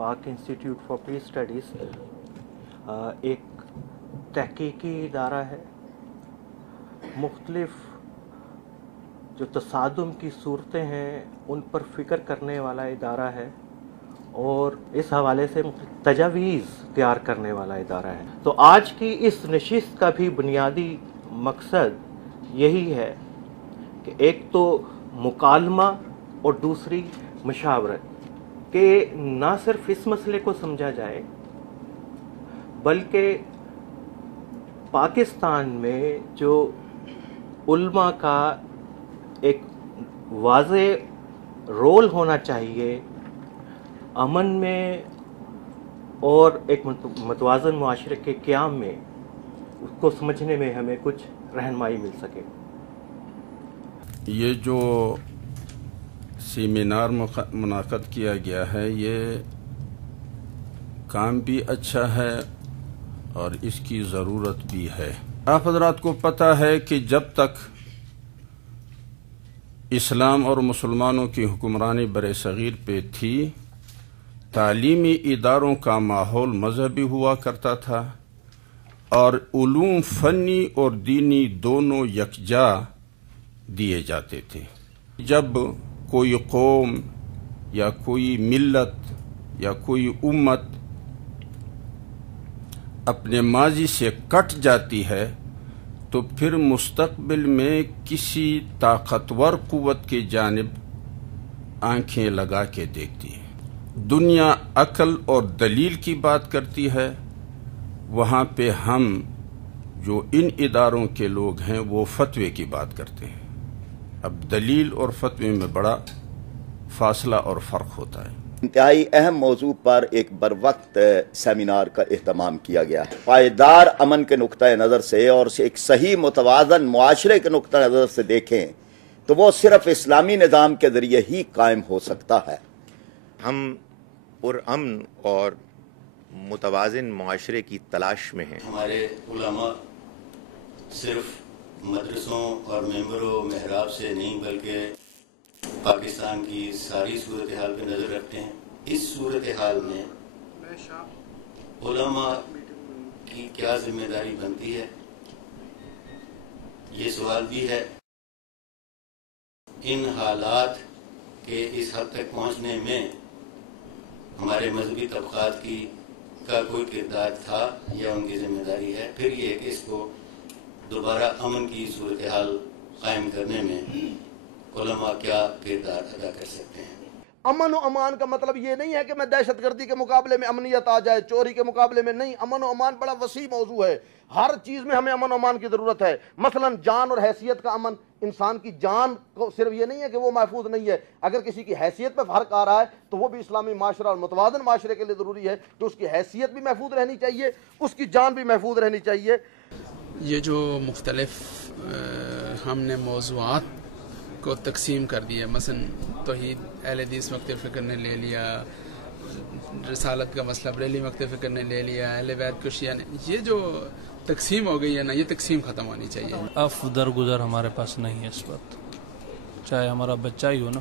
पाक institute for piece studies एक तहकीकी इदारा है, मुख्तलिफ जो तसादुम की सूरतें हैं उन पर फ़िक्र करने वाला इदारा है और इस हवाले से तजावीज़ तैयार करने वाला इदारा है। तो आज की इस नशिस्त का भी बुनियादी मकसद यही है कि एक तो मुकालमा और दूसरी मशावरत कि ना सिर्फ इस मसले को समझा जाए बल्कि पाकिस्तान में जो उल्मा का एक वाज़े रोल होना चाहिए अमन में और एक मतवाज़न मुआशरे के क़याम में, उसको समझने में हमें कुछ रहनुमाई मिल सके। ये जो सेमिनार मुनाक़द किया गया है, ये काम भी अच्छा है और इसकी ज़रूरत भी है। आप हज़रात को पता है कि जब तक इस्लाम और मुसलमानों की हुक्मरानी बरे-सग़ीर पे थी, तालीमी इदारों का माहौल मजहबी हुआ करता था और उलूम फ़नी और दीनी दोनों यकजा दिए जाते थे। जब कोई कौम या कोई मिल्लत या कोई उम्मत अपने माजी से कट जाती है तो फिर मुस्तक़बिल में किसी ताकतवर क़ुव्वत की जानिब आंखें लगा के देखती है। दुनिया अक्ल और दलील की बात करती है, वहाँ पे हम जो इन इदारों के लोग हैं वो फतवे की बात करते हैं। अब दलील और फतवे में बड़ा फासला और फ़र्क होता है। इंतहाई अहम मौजू पर एक बरवक्त सेमिनार का एहतमाम किया गया है। पायदार अमन के नुक्ता नज़र से और एक सही मुतवाज़न मुआशरे के नुक्ता नज़र से देखें तो वो सिर्फ इस्लामी निज़ाम के ज़रिए ही कायम हो सकता है। हम पुरअमन और मुतवाज़िन मुआशरे की तलाश में हैं। हमारे उलमा सिर्फ मदरसों और मेंबरों महराब से नहीं बल्कि पाकिस्तान की सारी सूरत हाल पर नज़र रखते हैं। इस सूरत हाल में उलमा की क्या जिम्मेदारी बनती है, ये सवाल भी है। इन हालात के इस हद तक पहुँचने में हमारे मजहबी तबक़ात का कोई किरदार था या उनकी जिम्मेदारी है। फिर ये कि इसको दोबारा अमन की सूरत हाल कायम करने में उलमा क्या किरदार अदा कर सकते हैं। अमन और अमान का मतलब ये नहीं है कि मैं दहशतगर्दी के मुकाबले में अमनियत आ जाए, चोरी के मुकाबले में नहीं। अमन और अमान बड़ा वसी मौजू है। हर चीज़ में हमें अमन और अमान की ज़रूरत है। मसलन जान और हैसियत का अमन, इंसान की जान को सिर्फ ये नहीं है कि वो महफूज नहीं है, अगर किसी की हैसियत पर फ़र्क आ रहा है तो वो भी इस्लामी माशरा और मुतवाज़न माशरे के लिए ज़रूरी है कि उसकी हैसियत भी महफूज रहनी चाहिए, उसकी जान भी महफूज रहनी चाहिए। ये जो मुख्तलिफ हमने मौज़ूआत को तकसीम कर दिया, मसलन तौहीद अहले हदीस मकतब फ़िक्र ने ले लिया, रिसालत का मसला बरेली मकतब फ़िक्र ने ले लिया, अहले बैत को शिया ने, ये जो तकसीम हो गई है ना, ये तकसीम ख़त्म होनी चाहिए। अफ दरगुजर हमारे पास नहीं है इस वक्त, चाहे हमारा बच्चा ही हो ना,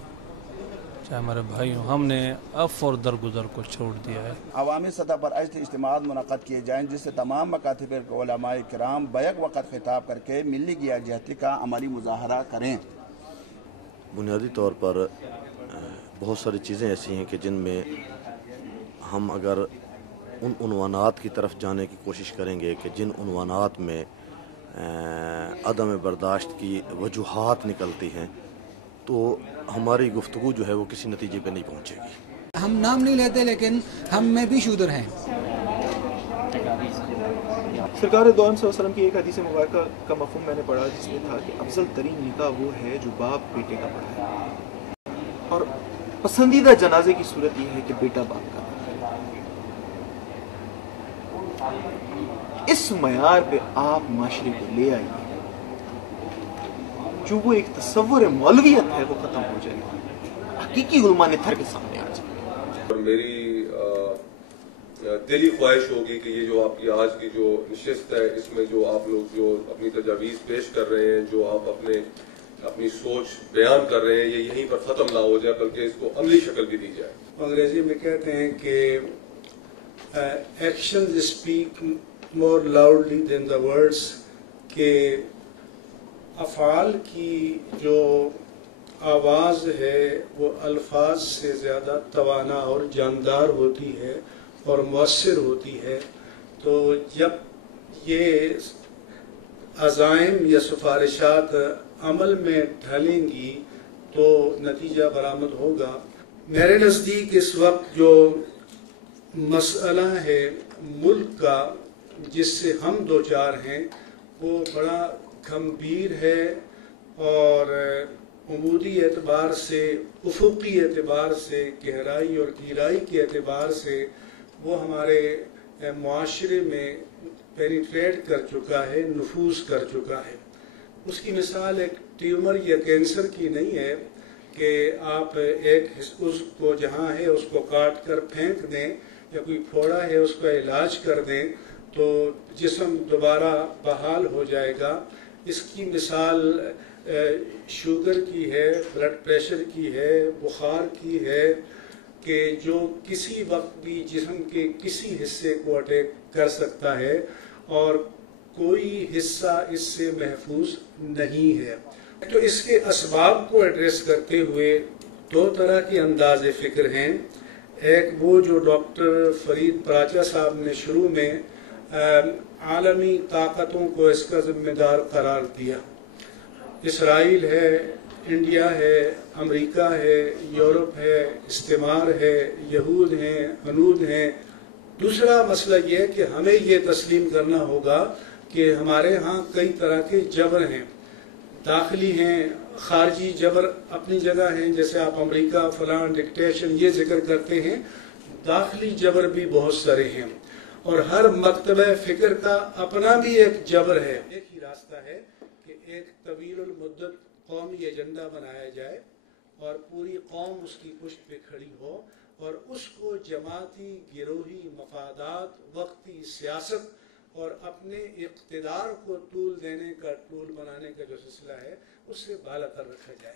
चाहे हमारे भाई हो, हमने अफ और दरगुजर को छोड़ दिया है। अवामी सतह पर ऐसे इज्तिमात मुनक़्क़द किए जाएँ जिससे तमाम मकातिब उलमाए किराम बैक वक़्त खिताब करके मिली गियाजहती का अमली मुज़ाहरा करें। बुनियादी तौर पर बहुत सारी चीज़ें ऐसी हैं कि जिनमें हम अगर उन उन्वानात की तरफ जाने की कोशिश करेंगे कि जिन उन्वानात में अदम बर्दाश्त की वजूहात निकलती हैं तो हमारी गुफ्तगू जो है वो किसी नतीजे पे नहीं पहुंचेगी। हम नाम नहीं लेते लेकिन हम में भी शूदर हैं। सरकार दो अलैहि वसल्लम की एक हदीस मुबारक का मफ़हूम मैंने पढ़ा जिसमें था कि अफजल तरीन निकाह वो है जो बाप बेटे का पढ़ा है और पसंदीदा जनाजे की सूरत यह है कि बेटा बाप का। इस मयार पे आप माशरे को ले आइए, जो वो एक तस्वुर मौलवियत है वो खत्म हो जाएगा, हकीकी उलमा निथर के सामने आ जाएगा। और मेरी दिली ख्वाहिश होगी कि ये जो आपकी आज की जो नशिस्त है इसमें जो आप लोग जो अपनी तजावीज़ पेश कर रहे हैं, जो आप अपने اپنی سوچ بیان کر رہے ہیں یہ یہیں پر ختم نہ ہو جائے بلکہ اس کو عملی شکل بھی دی جائے. انگریزی میں کہتے ہیں کہ actions speak more loudly than the words, کہ افعال کی جو آواز ہے وہ الفاظ سے زیادہ توانا اور جاندار ہوتی ہے اور مؤثر ہوتی ہے. تو جب یہ عزائم یا سفارشات عمل میں ڈھلیں گی تو نتیجہ برآمد ہوگا. میرے نزدیک اس وقت جو مسئلہ ہے ملک کا جس سے ہم دوچار ہیں وہ بڑا گمبھیر ہے، اور عمودی اعتبار سے، افقی اعتبار سے، گہرائی اور گہرائی کے اعتبار سے وہ ہمارے معاشرے میں پینیٹریٹ کر چکا ہے، نفوذ کر چکا ہے. اس کی مثال ایک ٹیومر یا کینسر کی نہیں ہے کہ آپ ایک اس کو جہاں ہے اس کو کاٹ کر پھینک دیں، یا کوئی پھوڑا ہے اس کا علاج کر دیں تو جسم دوبارہ بحال ہو جائے گا. اس کی مثال شوگر کی ہے، بلڈ پریشر کی ہے، بخار کی ہے، کہ جو کسی وقت بھی جسم کے کسی حصے کو اٹیک کر سکتا ہے اور کوئی حصہ اس سے محفوظ نہیں ہے. تو اس کے اسباب کو ایڈریس کرتے ہوئے دو طرح کے انداز فکر ہیں. ایک وہ جو ڈاکٹر فرید پراچا صاحب نے شروع میں عالمی طاقتوں کو اس کا ذمہ دار قرار دیا. اسرائیل ہے، انڈیا ہے، امریکہ ہے، یورپ ہے، استعمار ہے، یہود ہیں، ہنود ہیں. دوسرا مسئلہ یہ ہے کہ ہمیں یہ تسلیم کرنا ہوگا کہ ہمارے ہاں کئی طرح کے جبر ہیں، داخلی ہیں، خارجی جبر اپنی جگہ ہیں، جیسے آپ امریکہ فلاں ڈکٹیشن یہ ذکر کرتے ہیں. داخلی جبر بھی بہت سارے ہیں، اور ہر مکتبہ فکر کا اپنا بھی ایک جبر ہے. ایک ہی راستہ ہے کہ ایک طویل المدت قومی ایجنڈا بنایا جائے اور پوری قوم اس کی پشت پہ کھڑی ہو، اور اس کو جماعتی گروہی مفادات، وقتی سیاست اور اپنے اقتدار کو طول دینے کا ٹول بنانے کا جو سلسلہ ہے اس سے بالا تر رکھا جائے.